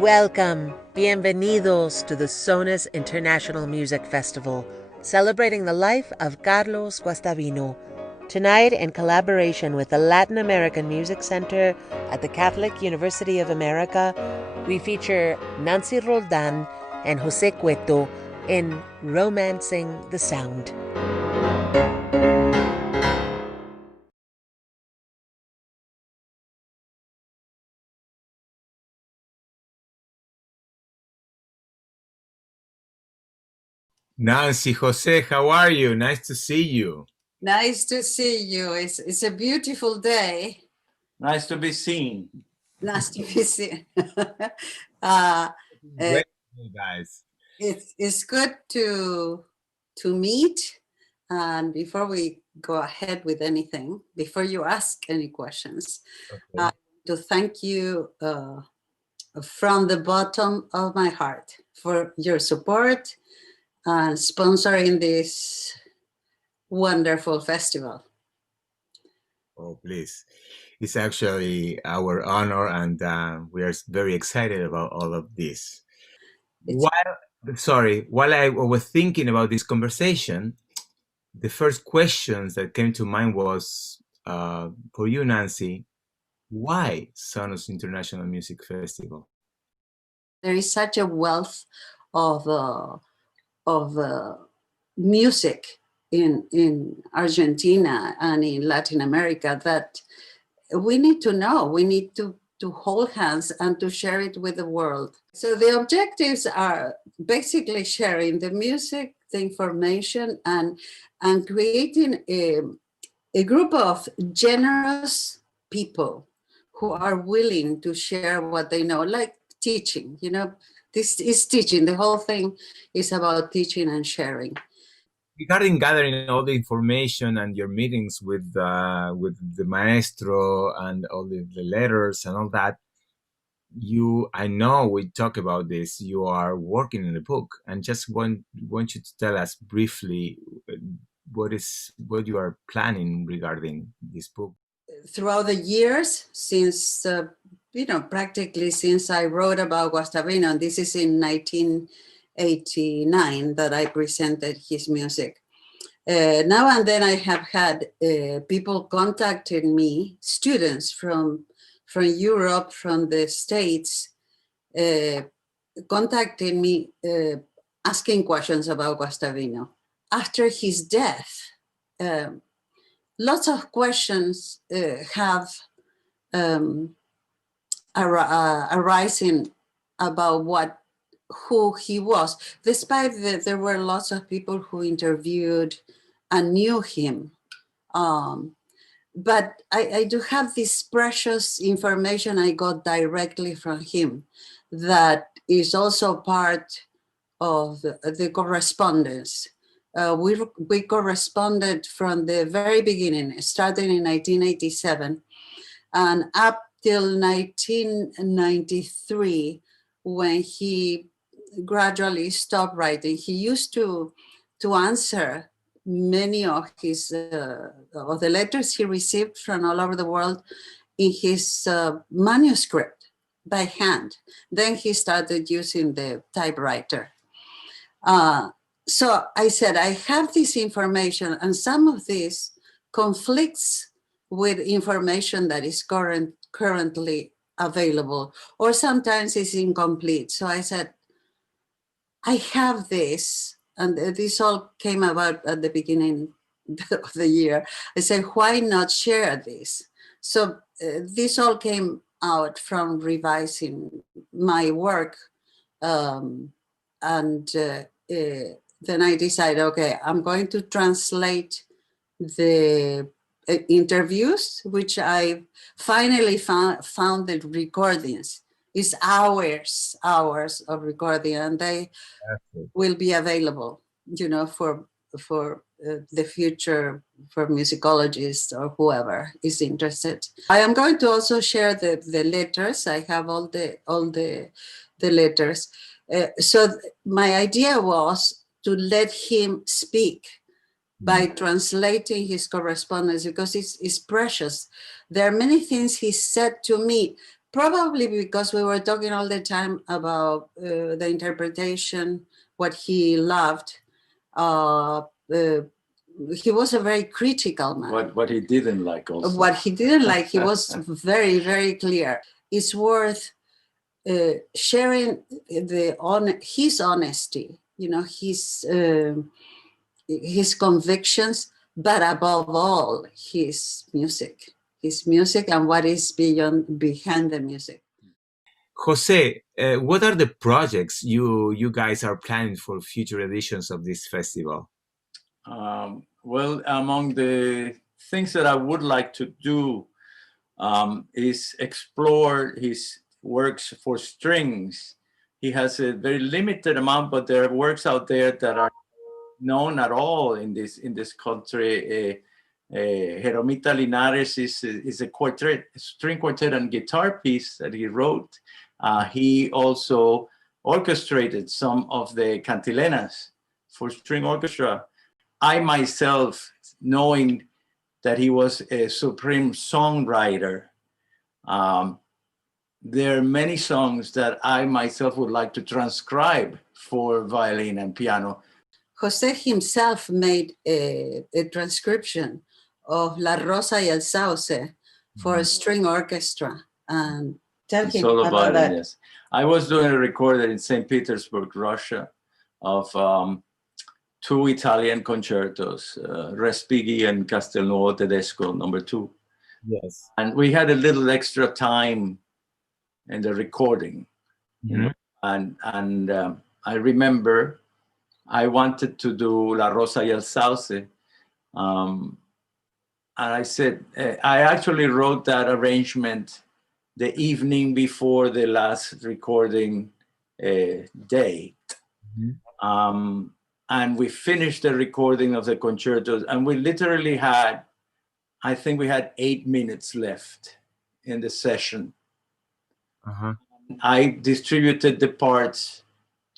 Welcome, bienvenidos to the Sonas International Music Festival, celebrating the life of Carlos Guastavino. Tonight, in collaboration with the Latin American Music Center at the Catholic University of America, we feature Nancy Roldán and José Cueto in Romancing the Sound. Nancy, Jose, how are you? Nice to see you. Nice to see you. It's a beautiful day. Nice to be seen. Nice to be seen. Great, guys. It's good to meet. And before we go ahead with anything, before you ask any questions, Okay. to thank you from the bottom of my heart for your support and sponsoring this wonderful festival. Oh, please. It's actually our honor, and we are very excited about all of this. While I was thinking about this conversation, the first questions that came to mind was for you, Nancy, why Sonos International Music Festival? There is such a wealth of music in Argentina and in Latin America that we need to know. We need to hold hands and to share it with the world. So the objectives are basically sharing the music, the information, and creating a group of generous people who are willing to share what they know, like teaching. This is teaching. The whole thing is about teaching and sharing. Regarding gathering all the information and your meetings with the maestro and all the letters and all that, I know we talk about this, you are working in a book, and just want you to tell us briefly what you are planning regarding this book. Throughout the years, since practically since I wrote about Guastavino, and this is in 1989 that I presented his music. Now and then I have had people contacting me, students from Europe, from the States, contacting me, asking questions about Guastavino. After his death, lots of questions have arising about who he was, despite that there were lots of people who interviewed and knew him. But I do have this precious information I got directly from him that is also part of the correspondence. We corresponded from the very beginning, starting in 1987 and up till 1993, when he gradually stopped writing. He used to answer many of his of the letters he received from all over the world in his manuscript by hand. Then he started using the typewriter. So I said, I have this information, and some of this conflicts with information that is currently available, or sometimes it's incomplete. So I said, I have this, and this all came about at the beginning of the year. I said, why not share this? So this all came out from revising my work, and then I decided, okay, I'm going to translate the interviews, which I finally found the recordings. It's hours of recording, and they will be available, for the future, for musicologists or whoever is interested. I am going to also share the letters. I have all the letters. So my idea was to let him speak by translating his correspondence, because it's precious. There are many things he said to me Probably because we were talking all the time about the interpretation, what he loved. He was a very critical man. What he didn't like also. What he didn't like, he was very, very clear. It's worth sharing his honesty, you know, his convictions, but above all, his music and what is behind the music. Jose, what are the projects you guys are planning for future editions of this festival? Well, among the things that I would like to do is explore his works for strings. He has a very limited amount, but there are works out there that are known at all in this country. Jeromita Linares is a string quartet and guitar piece that he wrote. He also orchestrated some of the cantilenas for string orchestra. I myself, knowing that he was a supreme songwriter, there are many songs that I myself would like to transcribe for violin and piano. Jose himself made a transcription of La Rosa y el Sauce for a string orchestra. And tell him about that. Yes. I was doing a recording in St. Petersburg, Russia, of 2 Italian concertos, Respighi and Castelnuovo Tedesco, number 2. Yes. And we had a little extra time in the recording, you know, and I remember I wanted to do La Rosa y el Sauce. And I said, I actually wrote that arrangement the evening before the last recording day. And we finished the recording of the concertos, and we literally had, I think we had 8 minutes left in the session. I distributed the parts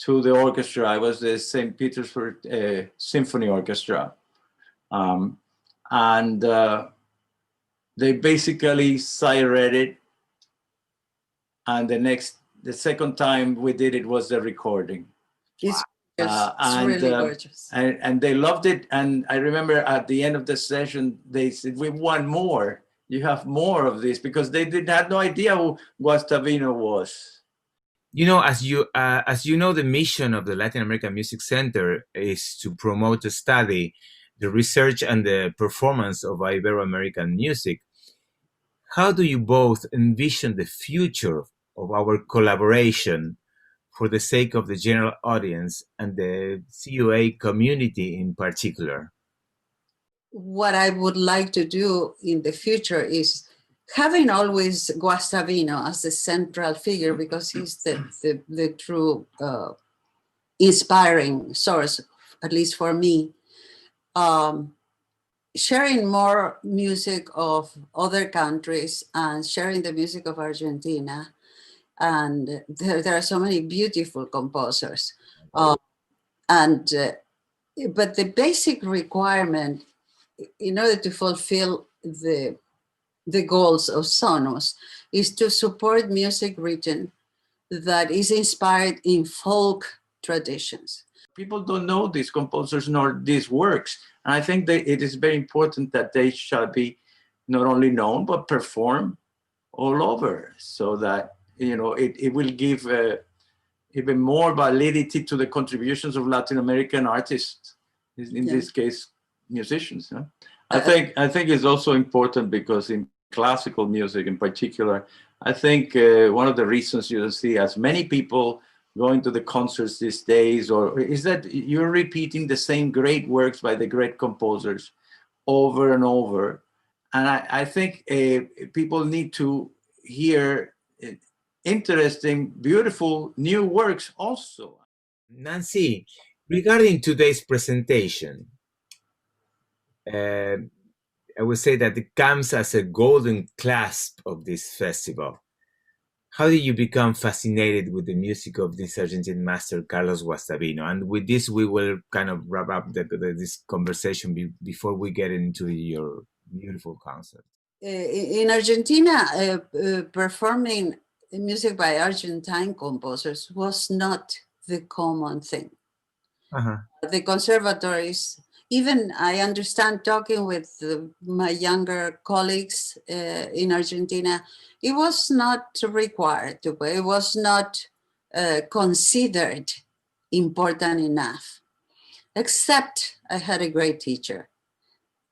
to the orchestra. I was the St. Petersburg Symphony Orchestra. And they basically read it. And the second time we did it was the recording. It's really gorgeous. And they loved it. And I remember at the end of the session, they said, we want more. You have more of this, because they had no idea who Guastavino was. You know, as you know, the mission of the Latin American Music Center is to promote the study, the research, and the performance of Ibero-American music. How do you both envision the future of our collaboration for the sake of the general audience and the CUA community in particular? What I would like to do in the future is having always Guastavino as the central figure, because he's the true inspiring source, at least for me. Sharing more music of other countries and sharing the music of Argentina. And there are so many beautiful composers. But the basic requirement in order to fulfill the goals of Sonos is to support music written that is inspired in folk traditions. People don't know these composers nor these works. And I think that it is very important that they shall be not only known, but performed all over, so that, you know, it will give even more validity to the contributions of Latin American artists, in this case, musicians. Huh? I think it's also important because in classical music in particular, I think one of the reasons you don't see as many people going to the concerts these days is that you're repeating the same great works by the great composers over and over. And I think people need to hear interesting, beautiful new works also. Nancy, regarding today's presentation, I would say that it comes as a golden clasp of this festival. How did you become fascinated with the music of this Argentine master, Carlos Guastavino? And with this, we will kind of wrap up this conversation before we get into your beautiful concert. In Argentina, performing music by Argentine composers was not the common thing. The conservatories, even I understand talking with my younger colleagues in Argentina, it was not required to play. It was not considered important enough, except I had a great teacher.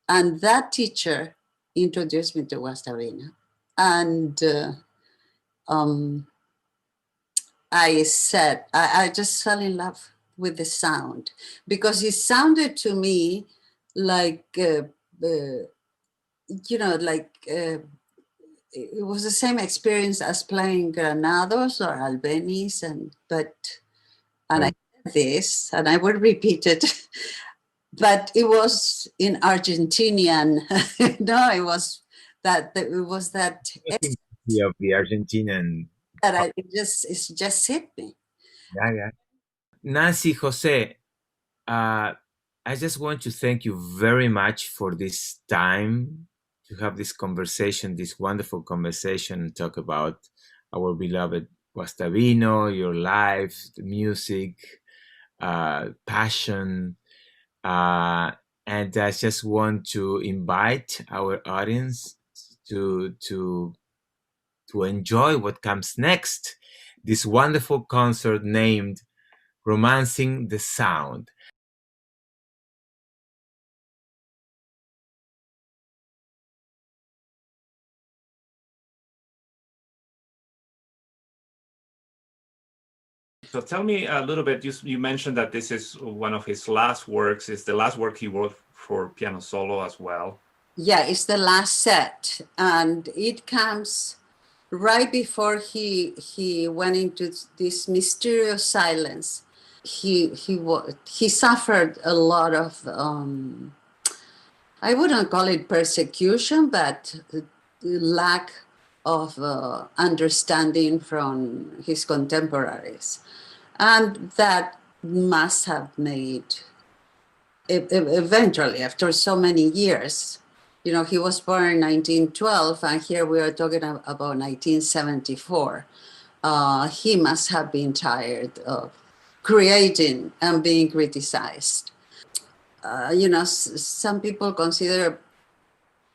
And that teacher introduced me to Guastavino. And I said, I just fell in love with the sound, because it sounded to me like, it was the same experience as playing Granados or Albeniz, and I did this, and I would repeat it, but it was in Argentinian. No, it was that of the Argentinian that it just hit me. Yeah. Nancy, Jose, I just want to thank you very much for this time to have this conversation, this wonderful conversation, and talk about our beloved Guastavino, your life, the music, passion. And I just want to invite our audience to enjoy what comes next. This wonderful concert named Romancing the Sound. So tell me a little bit, you mentioned that this is one of his last works. It's the last work he wrote for piano solo as well. Yeah, it's the last set, and it comes right before he went into this mysterious silence. He suffered a lot of I wouldn't call it persecution, but lack of understanding from his contemporaries, and that must have made eventually, after so many years. You know, he was born in 1912, and here we are talking about 1974. He must have been tired of creating and being criticized. You know, some people consider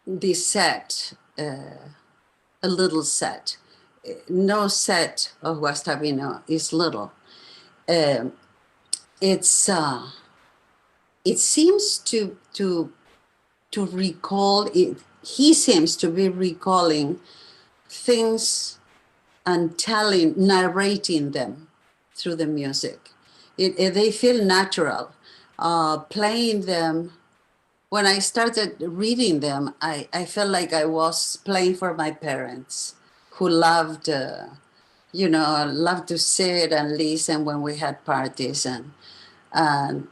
this set a little set. No set of Guastavino is little. It seems to recall it. He seems to be recalling things and narrating them through the music. They feel natural. Playing them, when I started reading them, I felt like I was playing for my parents, who loved, loved to sit and listen when we had parties, and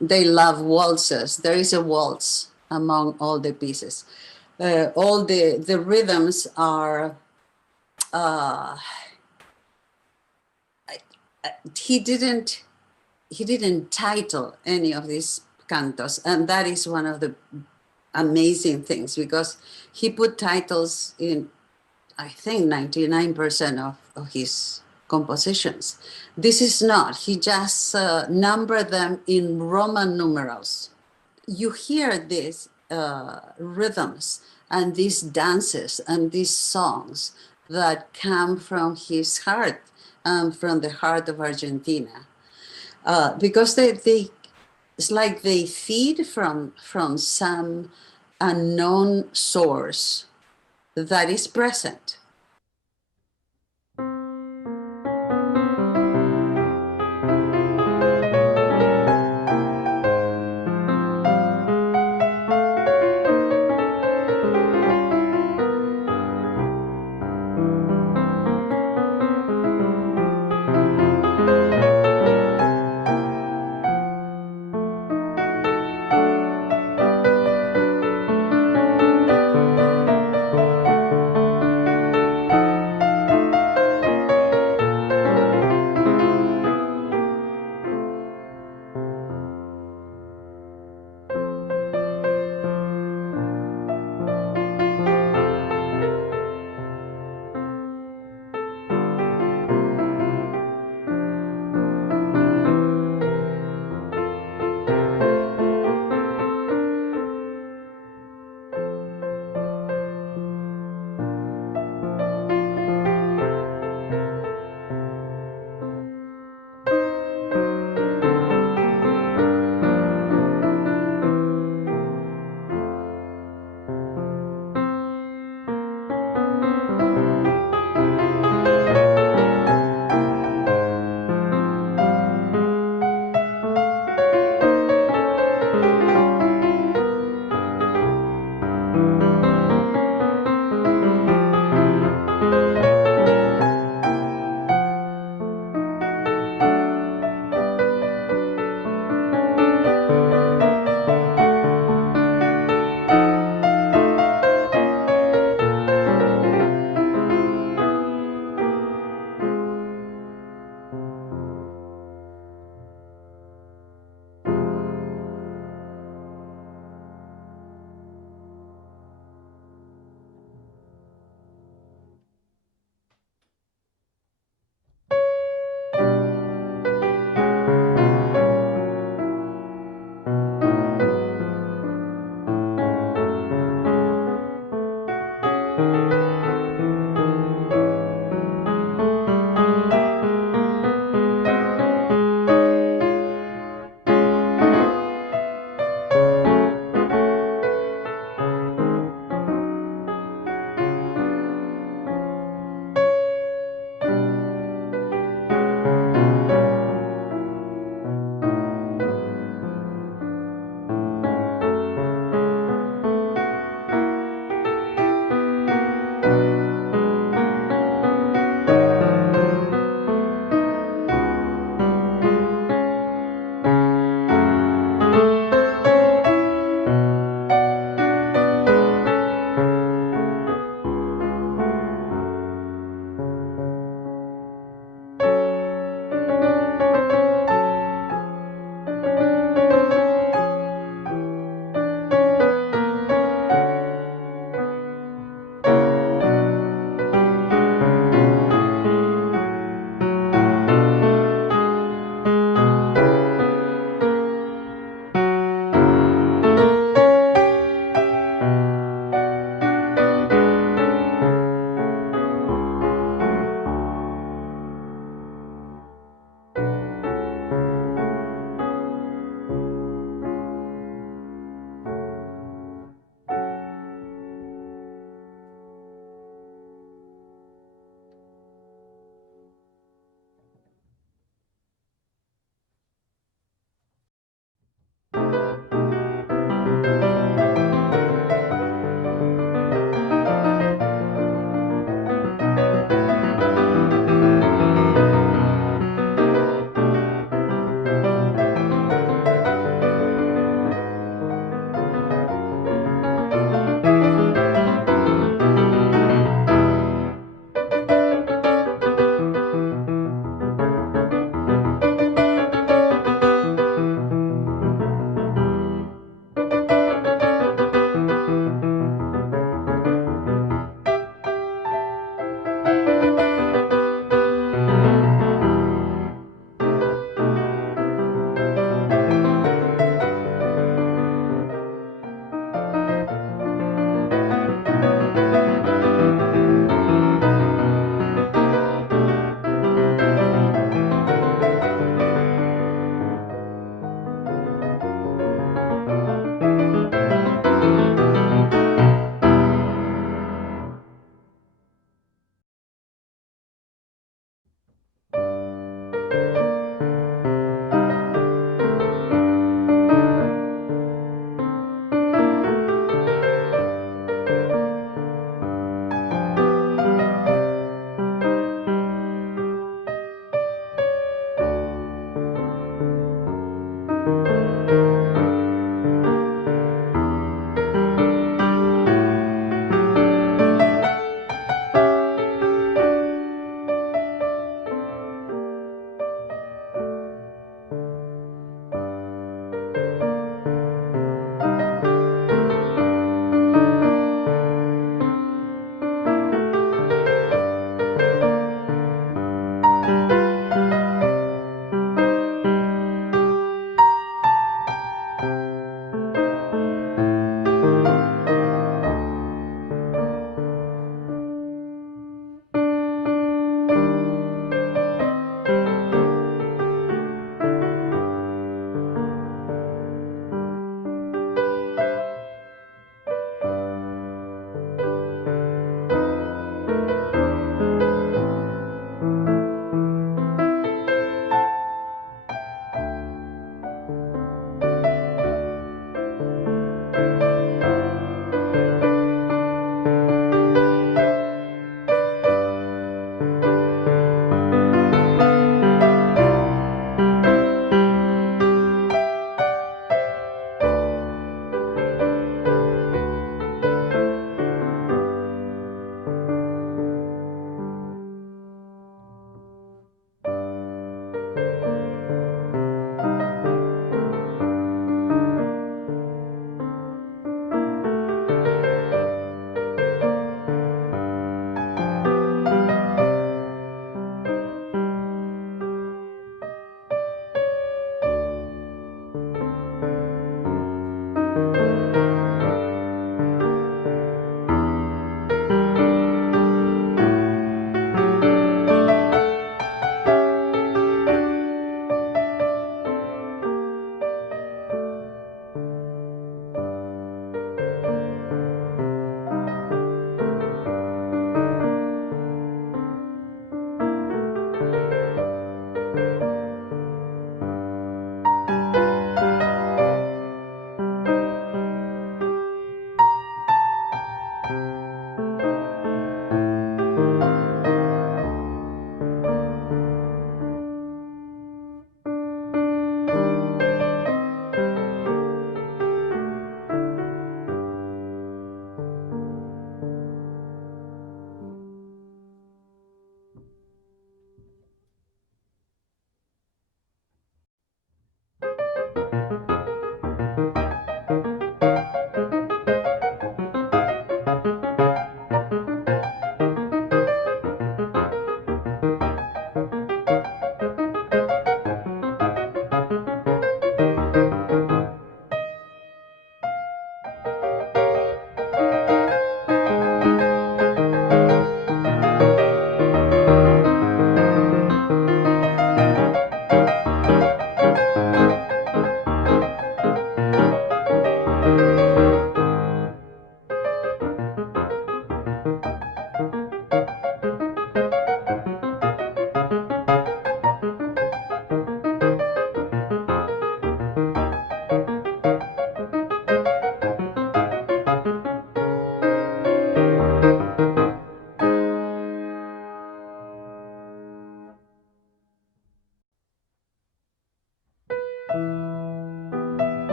they love waltzes. There is a waltz among all the pieces. All the rhythms are. He didn't title any of these cantos, and that is one of the amazing things, because he put titles in, I think, 99% of his compositions. This is not. He just numbered them in Roman numerals. You hear these rhythms and these dances and these songs that come from his heart, from the heart of Argentina, because they it's like they feed from some unknown source that is present.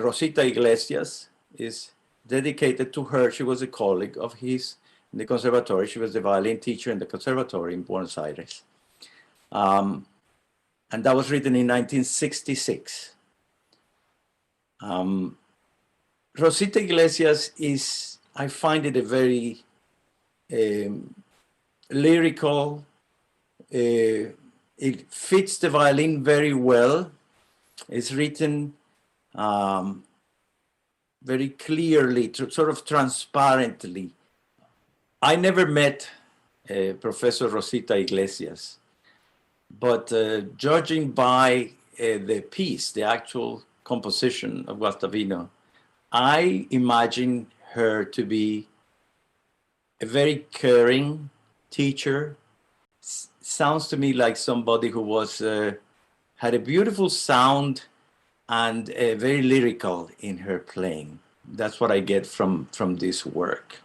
Rosita Iglesias is dedicated to her. She was a colleague of his in the conservatory. She was the violin teacher in the conservatory in Buenos Aires. And that was written in 1966. Rosita Iglesias is, I find it a very lyrical, it fits the violin very well. It's written very clearly, sort of transparently. I never met Professor Rosita Iglesias, but judging by the piece, the actual composition of Guastavino, I imagine her to be a very caring teacher. Sounds to me like somebody who was had a beautiful sound and very lyrical in her playing. That's what I get from this work.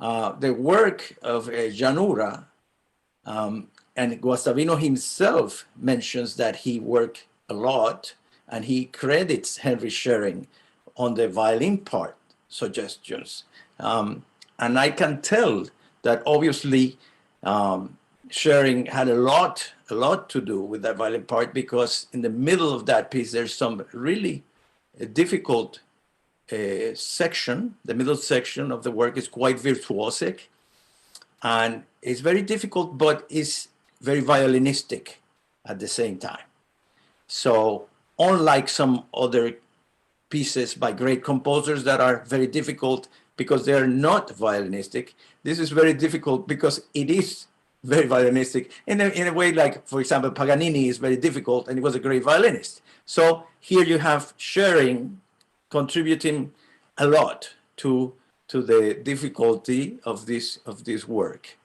The work of Llanura, and Guastavino himself mentions that he worked a lot, and he credits Henry Schering on the violin part suggestions. And I can tell that obviously Schering had a lot to do with that violin part, because in the middle of that piece, there's some really difficult section. The middle section of the work is quite virtuosic, and it's very difficult, but it's very violinistic at the same time. So unlike some other pieces by great composers that are very difficult because they are not violinistic, this is very difficult because it is very violinistic in a way, like, for example, Paganini is very difficult and he was a great violinist. So here you have Schering contributing a lot to the difficulty of this work.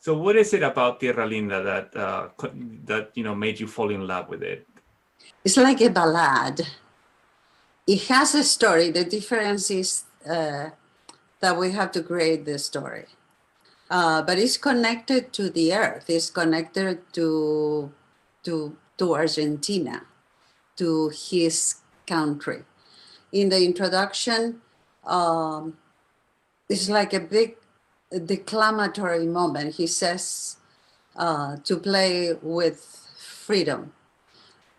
So what is it about Tierra Linda that made you fall in love with it? It's like a ballad. It has a story. The difference is that we have to create the story. But it's connected to the earth. It's connected to Argentina, to his country. In the introduction, it's like a big declamatory moment. He says to play with freedom.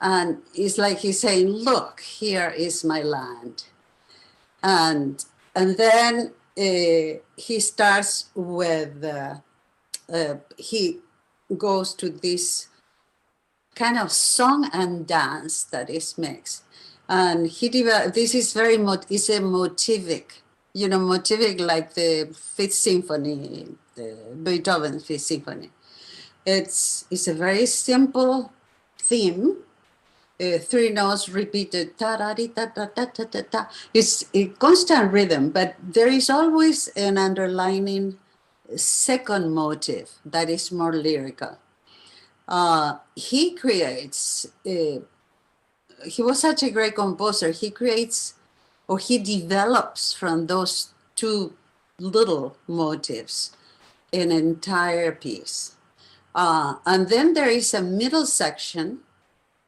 And it's like he's saying, look, here is my land. And then he starts with, he goes to this kind of song and dance that is mixed. And this is it's a motivic, motivic like the Fifth Symphony, the Beethoven Fifth Symphony. It's a very simple theme, 3 notes repeated, ta-da-di-ta-ta-ta-ta-ta. It's a constant rhythm, but there is always an underlining second motive that is more lyrical. He creates, he was such a great composer, he creates, or he develops from those 2 little motives an entire piece. And then there is a middle section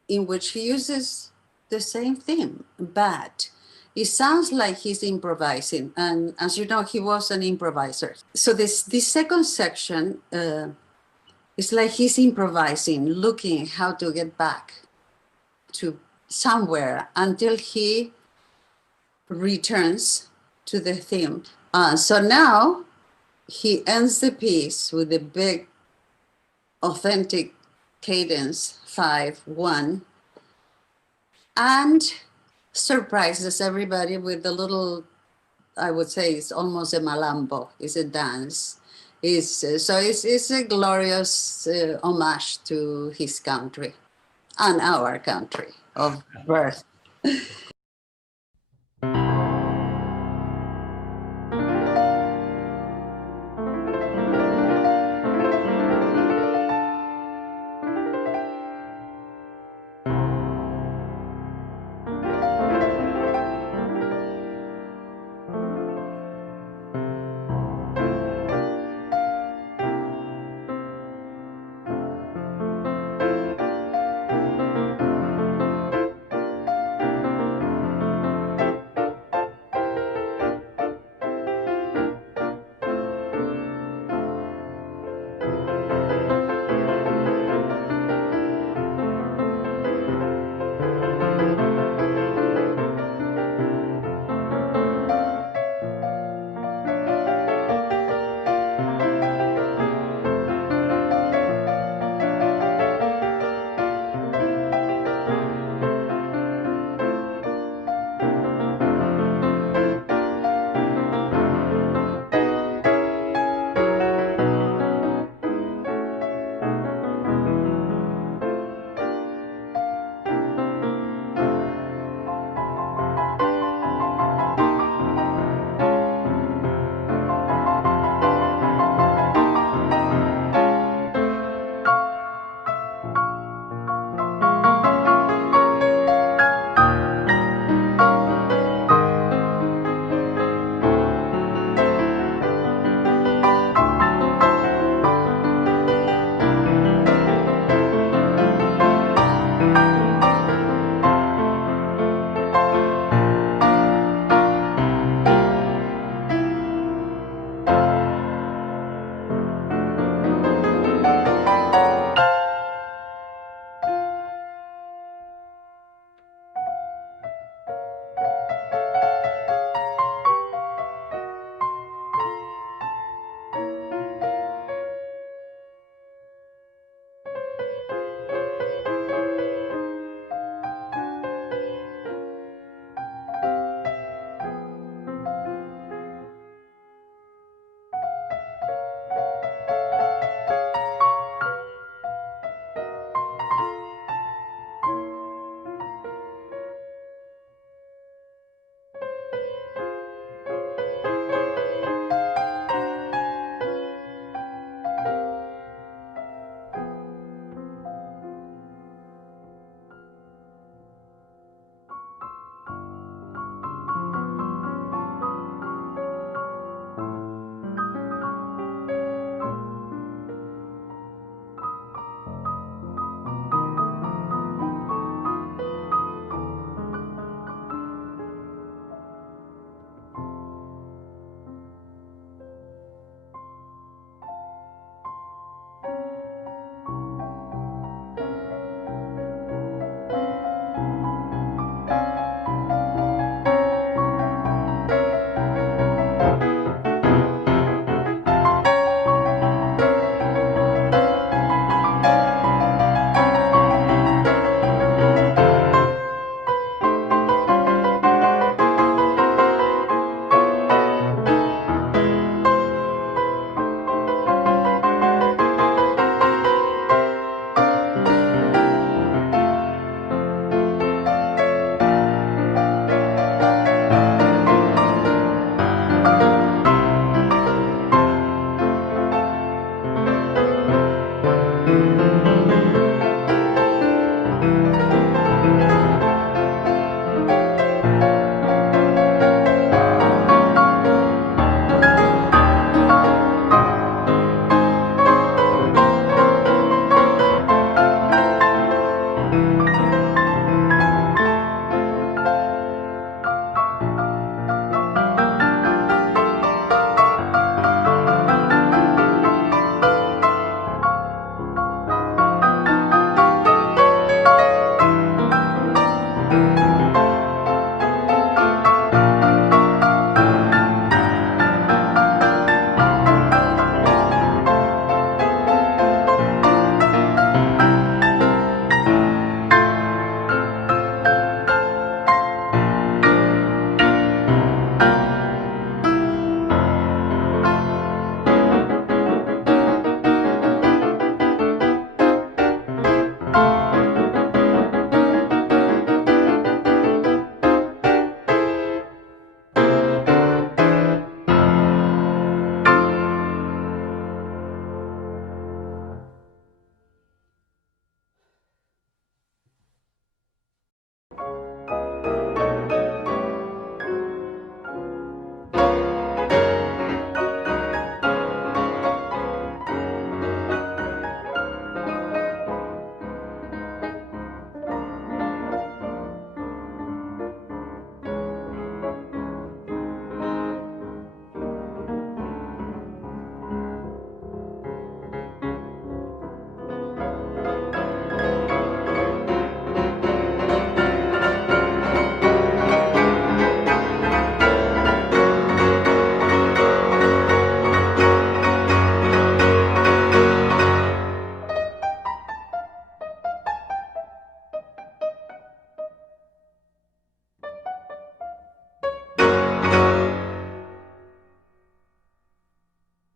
in which he uses the same theme, but it sounds like he's improvising. And as you know, he was an improviser. So this second section is like he's improvising, looking how to get back to somewhere until he returns to the theme. So now he ends the piece with a big, authentic cadence, 5-1, and surprises everybody with a little, I would say it's almost a malambo, it's a dance. It's a glorious homage to his country and our country of birth.